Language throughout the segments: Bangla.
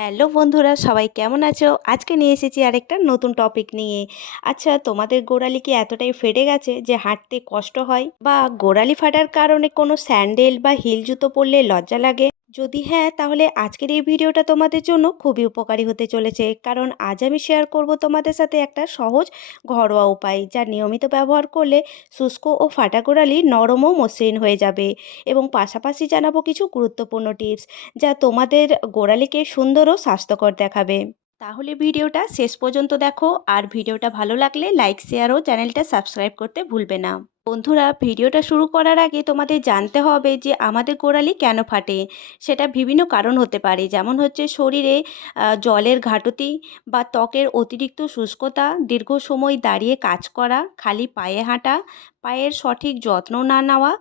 হ্যালো বন্ধুরা, সবাই কেমন আছো? আজকে নিয়ে এসেছি আরেকটা নতুন টপিক নিয়ে। আচ্ছা, তোমাদের গোড়ালি কি এতটাই ফেটে গেছে যে হাঁটতে কষ্ট হয়, বা গোড়ালি ফাটার কারণে কোনো স্যান্ডেল বা হিল জুতো পরলে লজ্জা লাগে? যদি হ্যাঁ, তাহলে আজকের এই ভিডিওটা তোমাদের জন্য খুবই উপকারী হতে চলেছে, কারণ আজ আমি শেয়ার করব তোমাদের সাথে একটা সহজ ঘরোয়া উপায় যা নিয়মিত ব্যবহার করলে শুষ্ক ও ফাটা গোড়ালি নরম ও মসৃণ হয়ে যাবে। এবং পাশাপাশি জানাবো কিছু গুরুত্বপূর্ণ টিপস যা তোমাদের গোড়ালিকে সুন্দর ও স্বাস্থ্যকর দেখাবে। তাহলে ভিডিওটা শেষ পর্যন্ত দেখো, আর ভিডিওটা ভালো লাগলে লাইক, শেয়ার ও চ্যানেলটা সাবস্ক্রাইব করতে ভুলবে না। বন্ধুরা, ভিডিওটা শুরু করার আগে তোমাদের জানতে হবে যে আমাদের গোড়ালি কেন ফাটে। সেটা বিভিন্ন কারণ হতে পারে, যেমন হচ্ছে শরীরে জলের ঘাটতি, বা ত্বকের অতিরিক্ত শুষ্কতা, দীর্ঘ সময় দাঁড়িয়ে কাজ করা, খালি পায়ে হাঁটা, পায়ের সঠিক যত্ন না নেওয়া,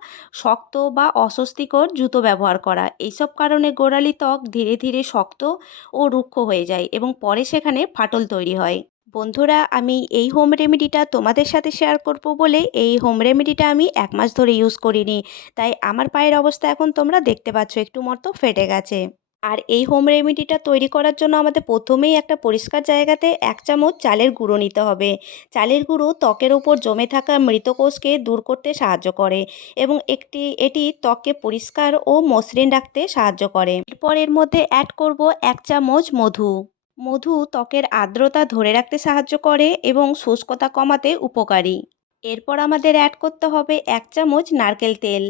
শক্ত বা অস্বস্তিকর জুতো ব্যবহার করা। এইসব কারণে গোড়ালি ত্বক ধীরে ধীরে শক্ত ও রুক্ষ হয়ে যায় এবং পরে সেখানে ফাটল তৈরি হয়। বন্ধুরা, আমি এই হোম রেমেডিটা তোমাদের সাথে শেয়ার করব বলে এই হোম রেমেডিটা আমি 1 মাস ধরে ইউজ করিনি। তাই আমার পায়ের অবস্থা এখন তোমরা দেখতে পাচ্ছ, একটু মতো ফেটে গেছে। আর এই হোম রেমেডিটা তৈরি করার জন্য আমাদের প্রথমেই একটা পরিষ্কার জায়গাতে 1 চামচ চালের গুঁড়ো নিতে হবে। চালের গুঁড়ো ত্বকের ওপর জমে থাকা মৃত কোষকে দূর করতে সাহায্য করে এবং এটি ত্বককে পরিষ্কার ও মসৃণ রাখতে সাহায্য করে। এরপর এর মধ্যে অ্যাড করব 1 চামচ মধু। মধু ত্বকের আর্দ্রতা ধরে রাখতে সাহায্য করে এবং শুষ্কতা কমাতে উপকারী। এরপর আমাদের অ্যাড করতে হবে 1 চামচ নারকেল তেল।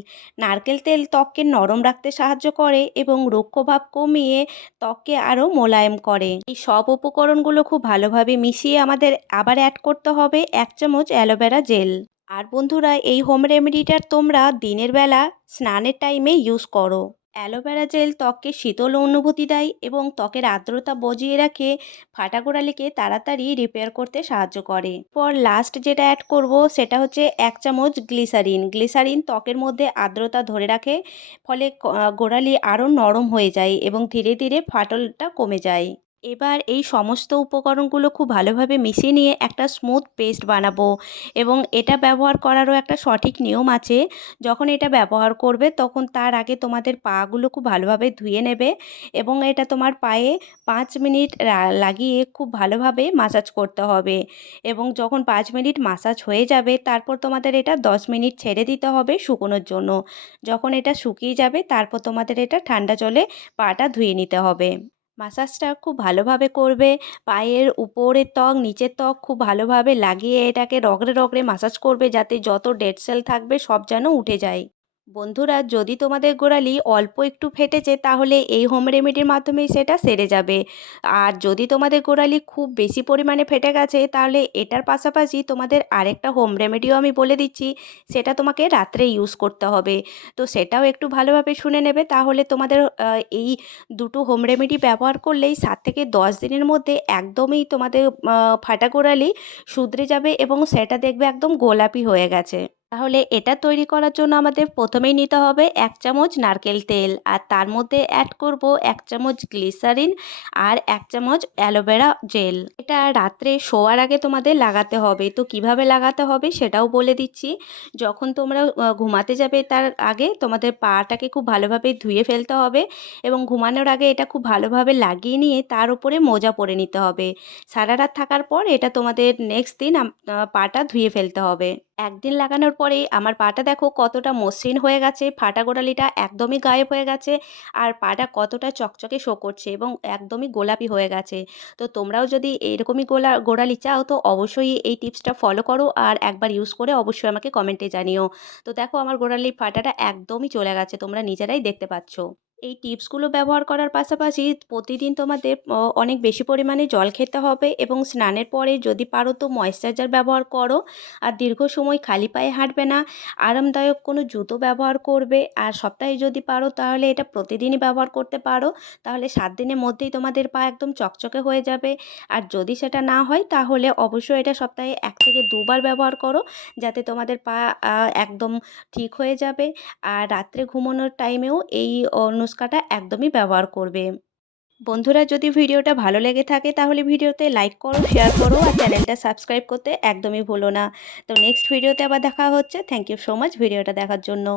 নারকেল তেল ত্বককে নরম রাখতে সাহায্য করে এবং রুক্ষভাব কমিয়ে ত্বককে আরও মোলায়েম করে। এই সব উপকরণগুলো খুব ভালোভাবে মিশিয়ে আমাদের আবার অ্যাড করতে হবে 1 চামচ অ্যালোভেরা জেল। আর বন্ধুরা, এই হোম রেমেডিটা তোমরা দিনের বেলা স্নানের টাইমে ইউজ করো। অ্যালোভেরা জেল ত্বককে শীতল অনুভূতি দেয় এবং ত্বকের আর্দ্রতা বজিয়ে রাখে, ফাটা গোড়ালিকে তাড়াতাড়ি রিপেয়ার করতে সাহায্য করে। পর লাস্ট যেটা অ্যাড করব সেটা হচ্ছে 1 চামচ গ্লিসারিন। গ্লিসারিন ত্বকের মধ্যে আর্দ্রতা ধরে রাখে, ফলে গোড়ালি আরও নরম হয়ে যায় এবং ধীরে ধীরে ফাটলটা কমে যায়। এবার এই সমস্ত উপকরণগুলো খুব ভালোভাবে মিশিয়ে নিয়ে একটা স্মুথ পেস্ট বানাবো, এবং এটা ব্যবহার করারও একটা সঠিক নিয়ম আছে। যখন এটা ব্যবহার করবে তখন তার আগে তোমাদের পাগুলো খুব ভালোভাবে ধুয়ে নেবে এবং এটা তোমার পায়ে 5 মিনিট লাগিয়ে খুব ভালোভাবে মাসাজ করতে হবে। এবং যখন 5 মিনিট মাসাজ হয়ে যাবে তারপর তোমাদের এটা 10 মিনিট ছেড়ে দিতে হবে শুকোনোর জন্য। যখন এটা শুকিয়ে যাবে তারপর তোমাদের এটা ঠান্ডা জলে পাটা ধুয়ে নিতে হবে। মাসাজটা খুব ভালোভাবে করবে। পায়ের উপরের ত্বক, নিচের ত্বক খুব ভালোভাবে লাগিয়ে এটাকে রগড়ে রগড়ে মাসাজ করবে, যাতে যত ডেড সেল থাকবে সব যেন উঠে যায়। বন্ধুরা, যদি তোমাদের গোড়ালি অল্প একটু ফেটেছে তাহলে এই হোম রেমেডির মাধ্যমেই সেটা সেরে যাবে। আর যদি তোমাদের গোড়ালি খুব বেশি পরিমাণে ফেটে গেছে তাহলে এটার পাশাপাশি তোমাদের আরেকটা হোম রেমেডিও আমি বলে দিচ্ছি, সেটা তোমাকে রাত্রে ইউজ করতে হবে। তো সেটাও একটু ভালোভাবে শুনে নেবে, তাহলে তোমাদের এই দুটো হোম রেমেডি ব্যবহার করলেই 7 থেকে 10 দিনের মধ্যে একদমই তোমাদের ফাটা গোড়ালি শুধরে যাবে এবং সেটা দেখবে একদম গোলাপি হয়ে গেছে। তাহলে এটা তৈরি করার জন্য আমাদের প্রথমেই নিতে হবে 1 চামচ নারকেল তেল, আর তার মধ্যে অ্যাড করব 1 চামচ গ্লিসারিন আর 1 চামচ অ্যালোভেরা জেল। এটা রাত্রে শোয়ার আগে তোমাদের লাগাতে হবে। তো কিভাবে লাগাতে হবে সেটাও বলে দিচ্ছি। যখন তোমরা ঘুমাতে যাবে তার আগে তোমাদের পাটাকে খুব ভালোভাবে ধুয়ে ফেলতে হবে এবং ঘুমানোর আগে এটা খুব ভালোভাবে লাগিয়ে নিয়ে তার উপরে মোজা পরে নিতে হবে। সারা রাত থাকার পর এটা তোমাদের নেক্সট দিন পাটা ধুয়ে ফেলতে হবে। একদিন লাগানোর পরেই আমার পাটা দেখো কতটা মসৃণ হয়ে গেছে, ফাটা গোড়ালিটা একদমই গায়েব হয়ে গেছে, আর পাটা কতটা চকচকে শো করছে এবং একদমই গোলাপি হয়ে গেছে। তো তোমরাও যদি এরকমই গোড়ালি চাও তো অবশ্যই এই টিপসটা ফলো করো আর একবার ইউজ করে অবশ্যই আমাকে কমেন্টে জানিও। তো দেখো আমার গোড়ালির ফাটাটা একদমই চলে গেছে, তোমরা নিজেরাই দেখতে পাচ্ছ। এই টিপসগুলো ব্যবহার করার পাশাপাশি প্রতিদিন তোমাদের অনেক বেশি পরিমাণে জল খেতে হবে এবং স্নানের পরে যদি পারো তো ময়েশ্চারাইজার ব্যবহার করো। আর দীর্ঘ সময় খালি পায়ে হাঁটবে না, আরামদায়ক কোনো জুতো ব্যবহার করবে। আর সপ্তাহে যদি পারো তাহলে এটা প্রতিদিনই ব্যবহার করতে পারো, তাহলে 7 দিনের মধ্যেই তোমাদের পা একদম চকচকে হয়ে যাবে। আর যদি সেটা না হয় তাহলে অবশ্যই এটা সপ্তাহে 1 থেকে 2 বার ব্যবহার করো, যাতে তোমাদের পা একদম ঠিক হয়ে যাবে। আর রাত্রে ঘুমানোর টাইমেও এই নুস্খাটা একদমই ব্যবহার করবে। বন্ধুরা, যদি ভিডিওটা ভালো লেগে থাকে তাহলে ভিডিওতে লাইক করো, শেয়ার করো আর চ্যানেলটা সাবস্ক্রাইব করতে একদমই ভুলো না। তো নেক্সট ভিডিওতে আবার দেখা হচ্ছে। থ্যাংক ইউ সো মাচ ভিডিওটা দেখার জন্য।